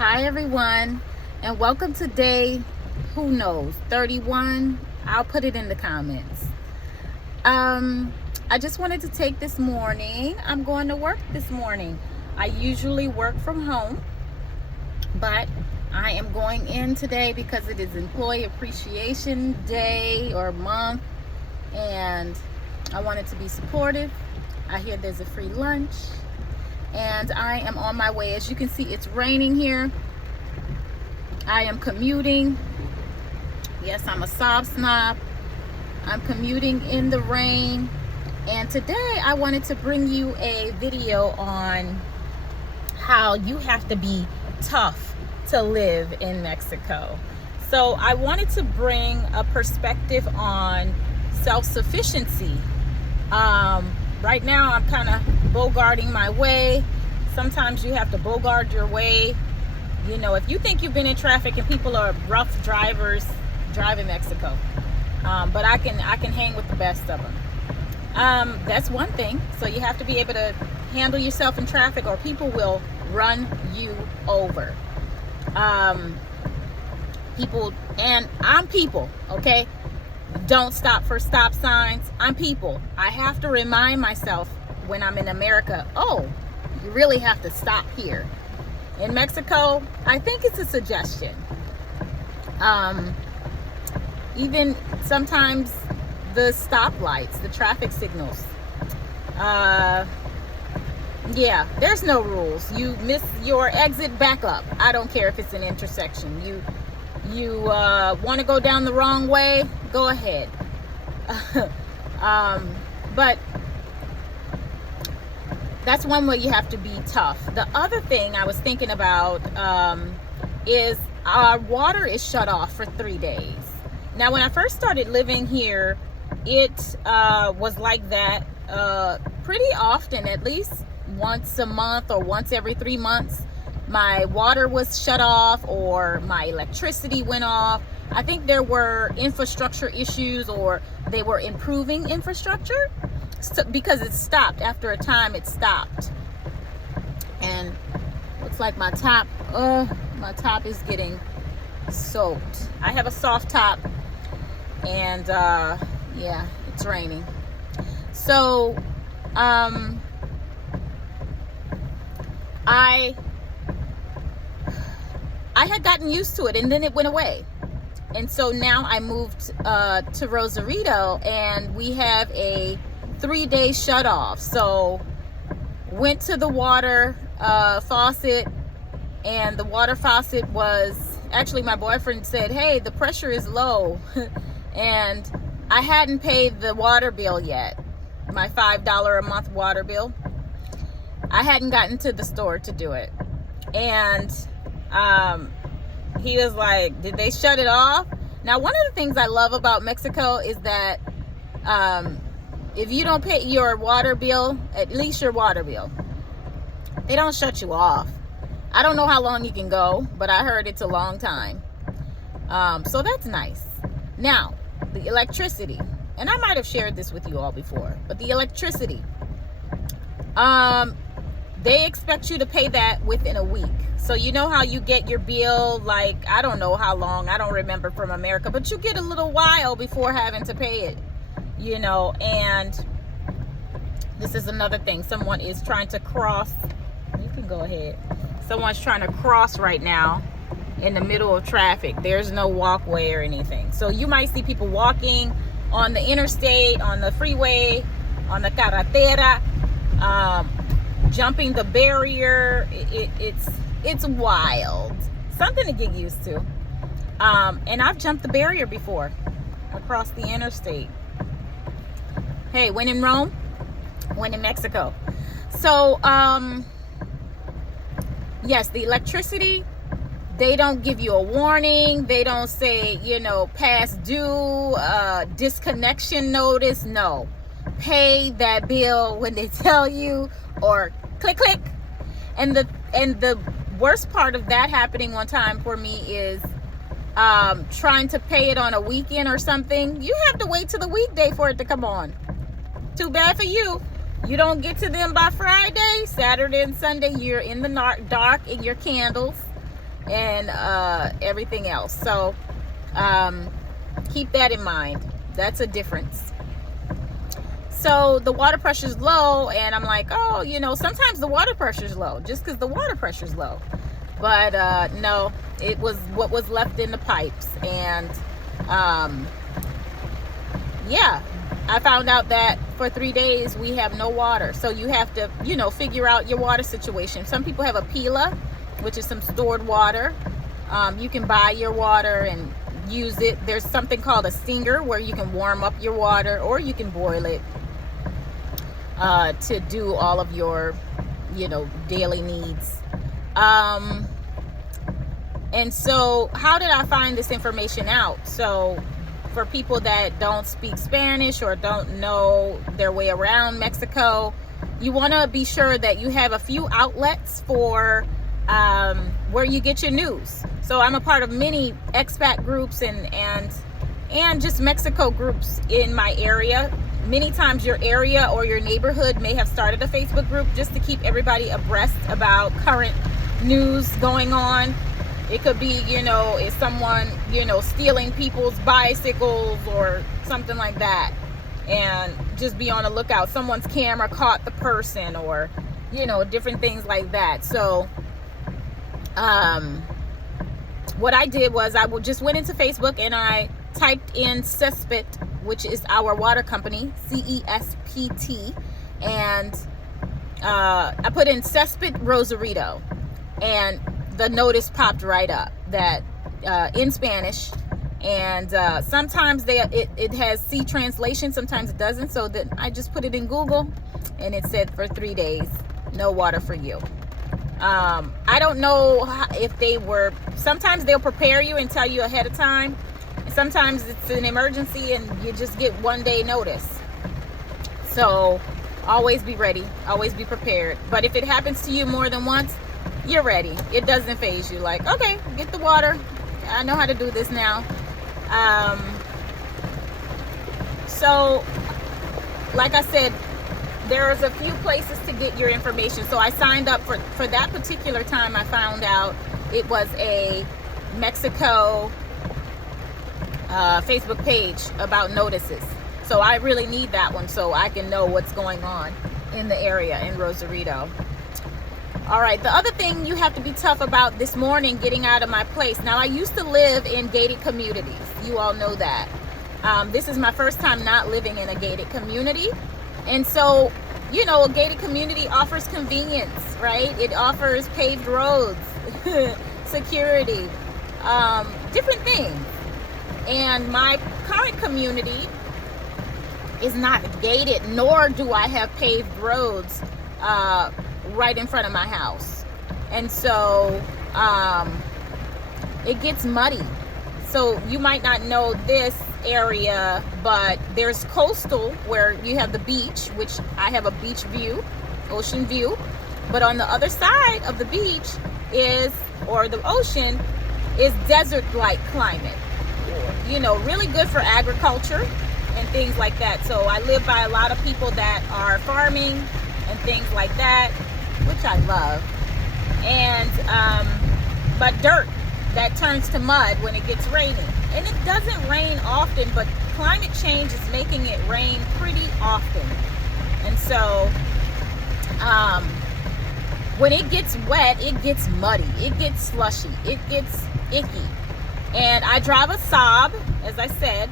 Hi everyone, and welcome to day, who knows, 31. I'll put it in the comments. I just wanted to take this morning. I'm going to work this morning. I usually work from home, but I am going in today because it is Employee Appreciation Day or month, and I wanted to be supportive. I hear there's a free lunch, and I am on my way. As you can see, it's raining here. I am commuting. Yes, I'm a sob snob. I'm commuting in the rain, and today I wanted to bring you a video on how you have to be tough to live in Mexico. So I wanted to bring a perspective on self-sufficiency. Right now I'm kind of bogarting my way. Sometimes you have to bogart your way. You know, if you think you've been in traffic and people are rough drivers, drive in Mexico. But I can hang with the best of them. That's one thing. So you have to be able to handle yourself in traffic, or people will run you over. People, and I'm people, okay? Don't stop for stop signs. I'm people. I have to remind myself when I'm in America, oh, you really have to stop here. In Mexico, I think it's a suggestion. Even sometimes the stoplights, the traffic signals. Yeah, there's no rules. You miss your exit, back up. I don't care if it's an intersection. You want to go down the wrong way, go ahead. But that's one way you have to be tough. The other thing I was thinking about is our water is shut off for 3 days. Now, when I first started living here, it was like that pretty often, at least once a month or once every 3 months. My water was shut off or my electricity went off. I think there were infrastructure issues, or they were improving infrastructure, because it stopped. After a time, it stopped. And looks like my top is getting soaked. I have a soft top, and yeah, it's raining. So I had gotten used to it, and then it went away. And so now I moved to Rosarito, and we have a 3-day shut off. So went to the water faucet, and the water faucet was actually, my boyfriend said, hey, the pressure is low. And I hadn't paid the water bill yet, my $5 a month water bill. I hadn't gotten to the store to do it. And he was like, did they shut it off? Now, one of the things I love about Mexico is that if you don't pay your water bill, at least your water bill, they don't shut you off. I don't know how long you can go, but I heard it's a long time. So that's nice. Now, the electricity, and I might have shared this with you all before, but the electricity, they expect you to pay that within a week. So you know how you get your bill, like, I don't know how long, I don't remember from America, but you get a little while before having to pay it, you know. And this is another thing. Someone is trying to cross. You can go ahead. Someone's trying to cross right now in the middle of traffic. There's no walkway or anything. So you might see people walking on the interstate, on the freeway, on the carretera, jumping the barrier. It's wild. Something to get used to. And I've jumped the barrier before across the interstate. Hey, when in Rome, when in Mexico. So, yes, the electricity, they don't give you a warning. They don't say, you know, past due, disconnection notice. No. Pay that bill when they tell you, or click, click. And the worst part of that happening one time for me is trying to pay it on a weekend or something. You have to wait till the weekday for it to come on. Too bad for you. You don't get to them by Friday. Saturday and Sunday, you're in the dark in your candles. and everything else. So keep that in mind. That's a difference. So the water pressure's low, and I'm like, oh, sometimes the water pressure's low just because the water pressure's low. But no, it was what was left in the pipes. And yeah, I found out that for 3 days we have no water. So you have to, figure out your water situation. Some people have a Pila, which is some stored water. You can buy your water and use it. There's something called a Singer where you can warm up your water, or you can boil it to do all of your, daily needs. And so how did I find this information out? So for people that don't speak Spanish or don't know their way around Mexico, you want to be sure that you have a few outlets for where you get your news. So I'm a part of many expat groups and just Mexico groups in my area. Many times your area or your neighborhood may have started a Facebook group just to keep everybody abreast about current news going on. It could be, is someone, stealing people's bicycles or something like that. And just be on the lookout. Someone's camera caught the person, or, different things like that. So what I did was I just went into Facebook and I typed in Cespit, which is our water company, CESPT, and I put in Cespit Rosarito, and the notice popped right up that in Spanish, and sometimes it has C translation, sometimes it doesn't. So that I just put it in Google, and it said for 3 days, no water for you. I don't know if sometimes they'll prepare you and tell you ahead of time. Sometimes it's an emergency and you just get 1 day notice. So always be ready, always be prepared. But if it happens to you more than once, you're ready. It doesn't faze you. Like, okay, get the water. I know how to do this now. So like I said, there's a few places to get your information. So I signed up for that particular time. I found out it was a Mexico Facebook page about notices. So I really need that one so I can know what's going on in the area in Rosarito. All right, the other thing you have to be tough about this morning, getting out of my place. Now, I used to live in gated communities. You all know that. This is my first time not living in a gated community. And so, a gated community offers convenience, right? It offers paved roads, security, different things. And my current community is not gated, nor do I have paved roads right in front of my house. And so it gets muddy. So you might not know this area, but there's coastal where you have the beach, which I have a beach view, ocean view. But on the other side of the beach or the ocean is desert-like climate. Really good for agriculture and things like that. So I live by a lot of people that are farming and things like that, which I love. And but dirt that turns to mud when it gets raining. And it doesn't rain often, but climate change is making it rain pretty often. And so when it gets wet, it gets muddy, it gets slushy, it gets icky. And I drive a Saab, as I said,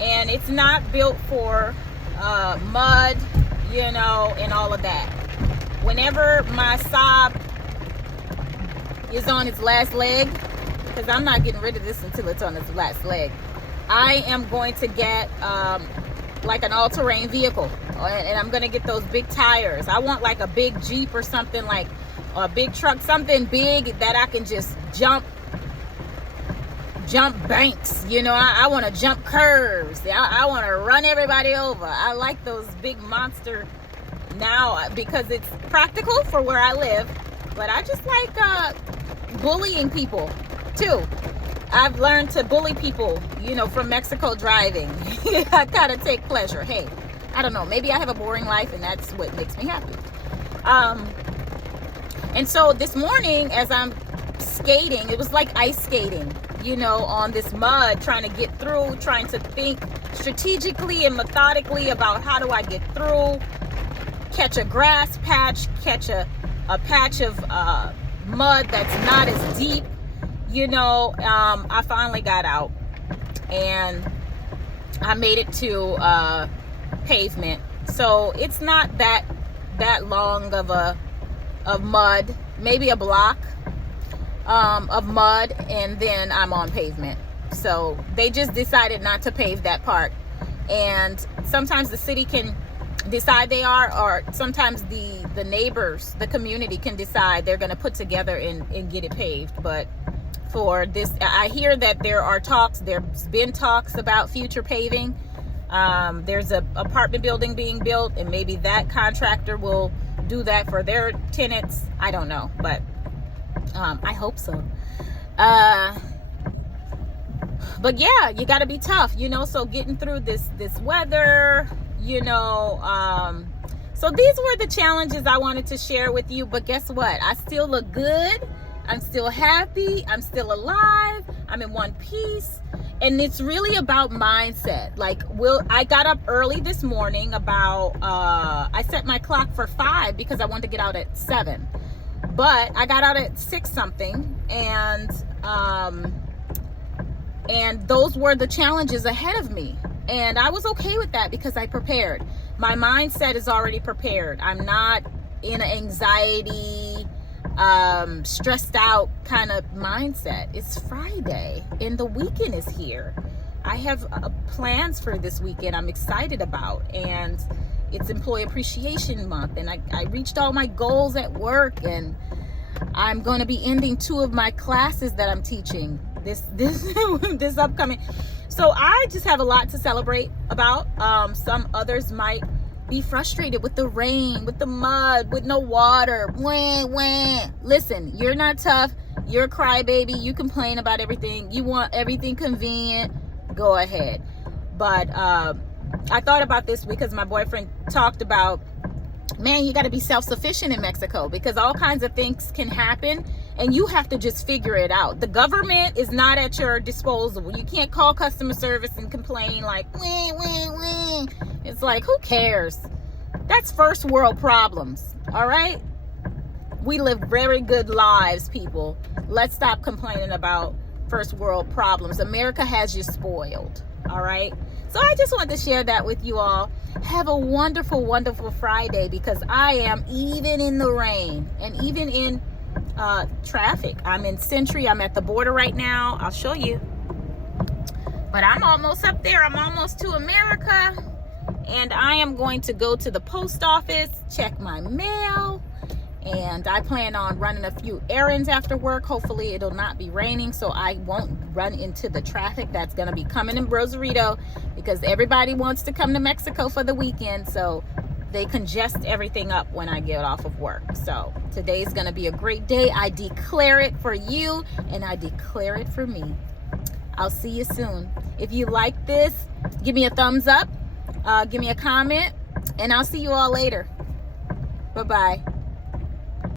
and it's not built for mud, and all of that. Whenever my Saab is on its last leg, because I'm not getting rid of this until it's on its last leg, I am going to get like an all-terrain vehicle, and I'm going to get those big tires. I want like a big Jeep or something, like a big truck, something big that I can just jump banks. I want to jump curves. I want to run everybody over. I like those big monster now because it's practical for where I live, but I just like bullying people too. I've learned to bully people, from Mexico driving. I kind of take pleasure. Hey, I don't know, maybe I have a boring life and that's what makes me happy. And so this morning, as I'm skating. It was like ice skating, you know, on this mud, trying to get through, trying to think strategically and methodically about how do I get through, catch a grass patch, catch a patch of mud that's not as deep, you know. I finally got out and I made it to pavement. So it's not that long of mud, maybe a block of mud, and then I'm on pavement. So they just decided not to pave that part. And sometimes the city can decide they are, or sometimes the neighbors, the community can decide they're going to put together and get it paved. But for this, I hear that there's been talks about future paving. There's a apartment building being built, and maybe that contractor will do that for their tenants. I don't know, but I hope so. But yeah, you got to be tough, you know. So getting through this weather, you know. So these were the challenges I wanted to share with you. But guess what? I still look good. I'm still happy. I'm still alive. I'm in one piece. And it's really about mindset. Like, I got up early this morning about, I set my clock for 5 because I wanted to get out at 7. But I got out at 6 something, and those were the challenges ahead of me. And I was okay with that because I prepared. My mindset is already prepared. I'm not in an anxiety, stressed out kind of mindset. It's Friday and the weekend is here. I have plans for this weekend I'm excited about, and it's Employee Appreciation Month, and I reached all my goals at work, and I'm going to be ending 2 of my classes that I'm teaching this upcoming. So I just have a lot to celebrate about. Some others might be frustrated with the rain, with the mud, with no water. Wah. Listen, you're not tough. You're a crybaby. You complain about everything. You want everything convenient. Go ahead. But I thought about this because my boyfriend talked about, man, you got to be self-sufficient in Mexico because all kinds of things can happen and you have to just figure it out. The government is not at your disposal. You can't call customer service and complain like, wah. It's like, who cares? That's first world problems, all right? We live very good lives, people. Let's stop complaining about first world problems. America has you spoiled, all right? So I just wanted to share that with you all. Have a wonderful, wonderful Friday, because I am, even in the rain and even in traffic. I'm in Century. I'm at the border right now. I'll show you. But I'm almost up there. I'm almost to America. And I am going to go to the post office, check my mail. And I plan on running a few errands after work. Hopefully it'll not be raining, so I won't run into the traffic that's going to be coming in Rosarito, because everybody wants to come to Mexico for the weekend. So they congest everything up when I get off of work. So today's going to be a great day. I declare it for you, and I declare it for me. I'll see you soon. If you like this, give me a thumbs up, give me a comment, and I'll see you all later. Bye-bye.